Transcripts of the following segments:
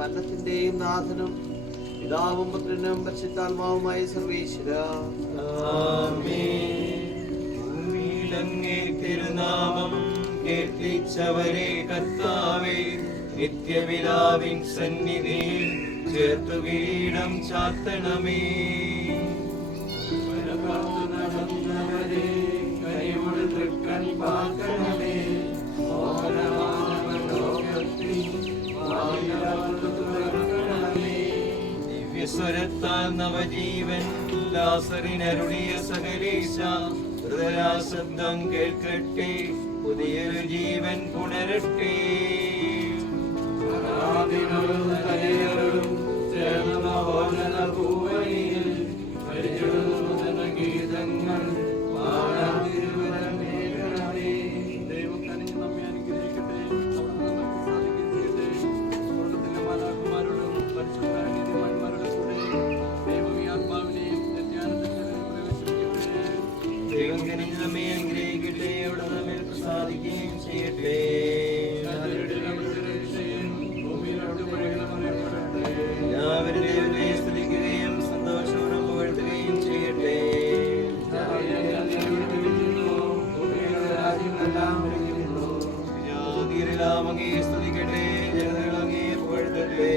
മരണത്തിന്റെയും നാഥനും പിതാവും പുത്രനും പരിശുദ്ധാത്മാവുമായ സർവേശ്വരാ. ഭൂമിയിലങ്ങേ തിരുനാമം കീർത്തിച്ചവരെ കർത്താവേ, നിത്യപിതാവിൻ സന്നിധിയിൽ ചേർത്തു കിരീടം ചാത്തണമേ. നടന്നവരെ കനിവുടെ തൃക്കൺ പാർക്കണമേ. ദിവ്യസ്വരത്താൽ നവജീവൻ ലാസറിനരുളിയ സകലേശ, ഹൃദയാശബ്ദം കേൾക്കട്ടെ, പുതിയൊരു ജീവൻ പുണരട്ടെ. ഗീതങ്ങൾ സാധിക്കുകയും ചെയ്യട്ടെ. എല്ലാവരും ദൈവത്തെ സ്തുതിക്കുകയും സന്തോഷപൂർവ്വം പുകഴ്ത്തുകയും ചെയ്യട്ടെ. ജാതിയെല്ലാം അങ്ങേ സ്തുതിക്കട്ടെ, ജനതകൾ അങ്ങേ പുകഴ്ത്തട്ടെ.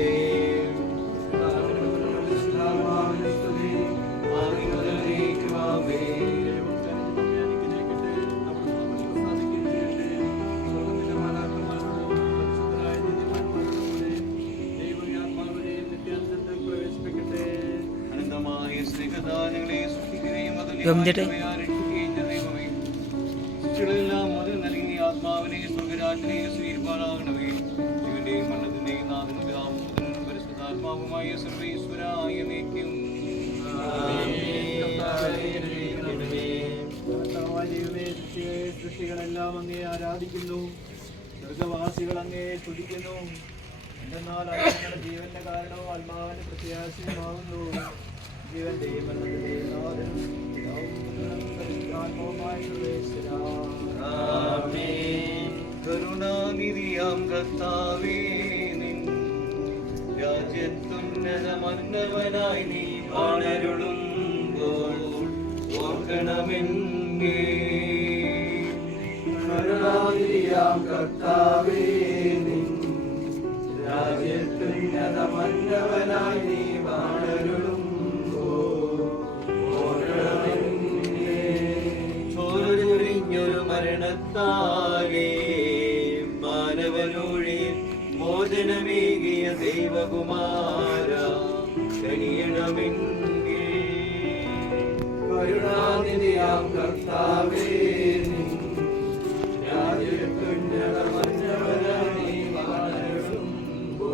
ആത്മാവിനെ സ്വർഗരാജ്ഞിയെ സ്വീകരിപ്പാനാകണമേ. ജീവന്റെയും മരണത്തിന്റെയും നാഥനും പിതാവും പുത്രനും പരിശുദ്ധാത്മാവുമായ സർവേശ്വരായ നീക്കും. സൃഷ്ടികളെല്ലാം അങ്ങേ ആരാധിക്കുന്നു, സ്വർഗവാസികൾ അങ്ങേ സ്തുതിക്കുന്നു. എന്തെന്നാൽ ഞങ്ങളുടെ ജീവന്റെ കാരണവും ആത്മാവിന്റെ പ്രത്യാശയുമാകുന്നു. ജീവന്റെയും മരണത്തിന്റെയും നാഥനും പിതാവും പുത്രനും പരിശുദ്ധാത്മാവുമായ സർവേശ്വരായ. കരുണാനിധിയാം കർത്താവേ, നിൻ രാജ്യത്തുന്നതമന്നവനായി നീ വാണരുളുമ്പോൾ ഓർക്കണമെന്നേ. കരുണാനിധിയാം കർത്താവേ, നിൻ രാജ്യത്തുന്നതമന്നവനായി നീ വാണരുളുമ്പോൾ ഓർക്കണമെന്നേ. ചോരൊരിഞ്ഞൊരു മരണത്താലേ മാനവനൊഴിയിൽ മോചനമേകിയ ദൈവകുമാര, കനിയണമെങ്കിൽ. കരുണാനിധിയാം കർത്താവേ, നിൻ രാജ്യത്തുന്നതമന്നവനായി നീ വാണരുളുമ്പോൾ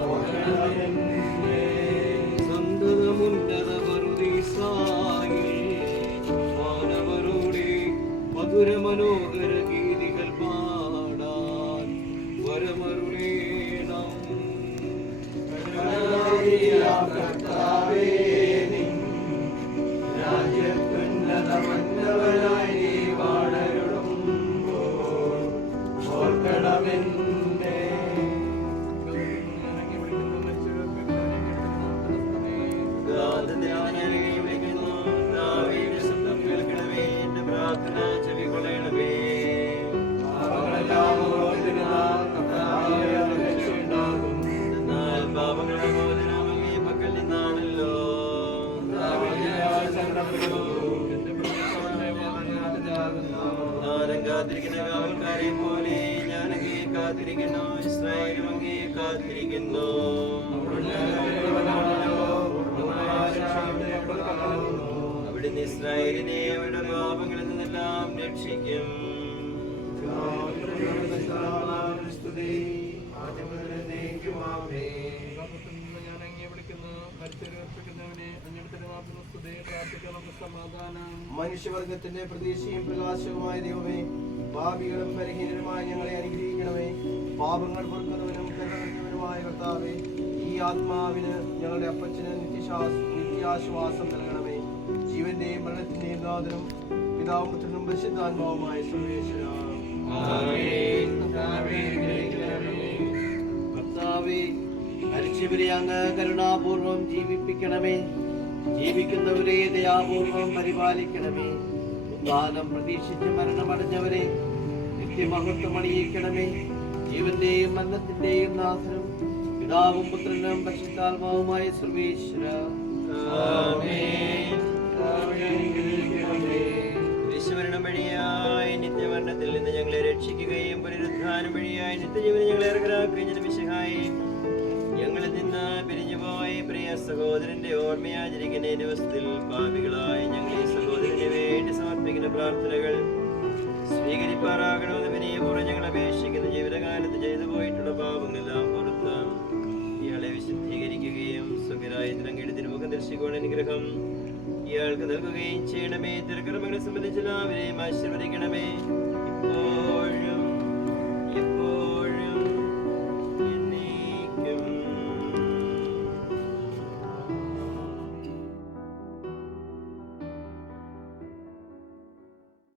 ഓർക്കണമെന്നേ. സന്തതമുന്നത പറുദീസായിൽ മാനവരോടെ മധുരമനോഹര ഗീതികൾ പാടാൻ വരമരുളേണം. കർത്താവേ, നിൻ രാജ്യത്തുന്നതമന്നവനായി നീ വാണരുളുമ്പോൾ ഓർക്കണമെന്നേ. ശബ്ദം കേൾക്കണമേ, എന്റെ പ്രാർത്ഥന ചെവികൊള്ളണമേ. പാപങ്ങളുടെ മോചനം അങ്ങേ പക്കൽ നിന്നാണല്ലോ. കാത്തിരിക്കുന്ന കാവൽക്കാരെ പോലെ ഞാൻ അങ്ങേ കാത്തിരിക്കുന്നു, ഇസ്രായേലും അങ്ങേ കാത്തിരിക്കുന്നു. അവിടുന്ന് ഇസ്രായേലിനെ അവരുടെ പാപങ്ങളിൽ നിന്നെല്ലാം രക്ഷിക്കും. മനുഷ്യവർഗത്തിന്റെ പ്രതീക്ഷയും പ്രകാശവുമായ ദൈവമേ, പാപികളും ബലഹീനരുമായ ഞങ്ങളെ അനുഗ്രഹിക്കണമേ. പാപങ്ങൾ പൊറുക്കുന്നവനും കരുണയുമായ കർത്താവേ, ഈ ആത്മാവിന് ഞങ്ങളുടെ അപ്പച്ചന് നിത്യാശ്വാസം നൽകണമേ. ജീവന്റെയും മരണത്തിന്റെയും നാഥനും പിതാവും പുത്രനും പരിശുദ്ധാത്മാവുമായ സർവേശ്വരാ. കർത്താവേ, മരിച്ചവരെ അങ്ങ് കരുണാപൂർവം ജീവിപ്പിക്കണമേ. ജീവിക്കുന്നവരെ ദയാപൂർവം പരിപാലിക്കണമേ. ഉദ്ധാനം പ്രതീക്ഷിച്ച് മരണമടഞ്ഞവരെ നിത്യമഹത്വം അണിയിക്കണമേ. ജീവന്റെയും മരണത്തിന്റെയും നാഥനും പിതാവും പുത്രനും പരിശുദ്ധാത്മാവുമായ സർവേശ്വര വിശ്വമരണം വഴിയായി നിത്യമരണത്തിൽ നിന്ന് ഞങ്ങളെ രക്ഷിക്കുകയും പുനരുദ്ധാനം വഴിയായി നിത്യജീവനെ ഞങ്ങളെ അർഹരാക്കുകയും വിശഹായി ഞങ്ങളിൽ നിന്ന് പിരിഞ്ഞുപോയി പ്രിയ സഹോദരന്റെ ഓർമ്മയാചരിക്കുന്ന ഈ ദിവസത്തിൽ പാപികളായ ഞങ്ങൾ ഈ സഹോദരന് വേണ്ടി സമർപ്പിക്കുന്ന പ്രാർത്ഥനകൾ സ്വീകരിപ്പാറാകണമെന്ന് വിനയപൂർവ്വം ഞങ്ങൾ അപേക്ഷിക്കുന്ന ജീവിതകാലത്ത് ചെയ്തു പോയിട്ടുള്ള പാപങ്ങളെല്ലാം പുറത്ത് ഇയാളെ വിശുദ്ധീകരിക്കുകയും സുഖരായ തിരഞ്ഞെടുത്ത് തിരുമുഖം ദർശിക്കുവാൻ അനുഗ്രഹം ഇയാൾക്ക് നൽകുകയും ചെയ്യണമേ. തിരുക്കർമ്മങ്ങളെ സംബന്ധിച്ച് എല്ലാവരെയും ആശീർവദിക്കണമേ ഇപ്പോഴും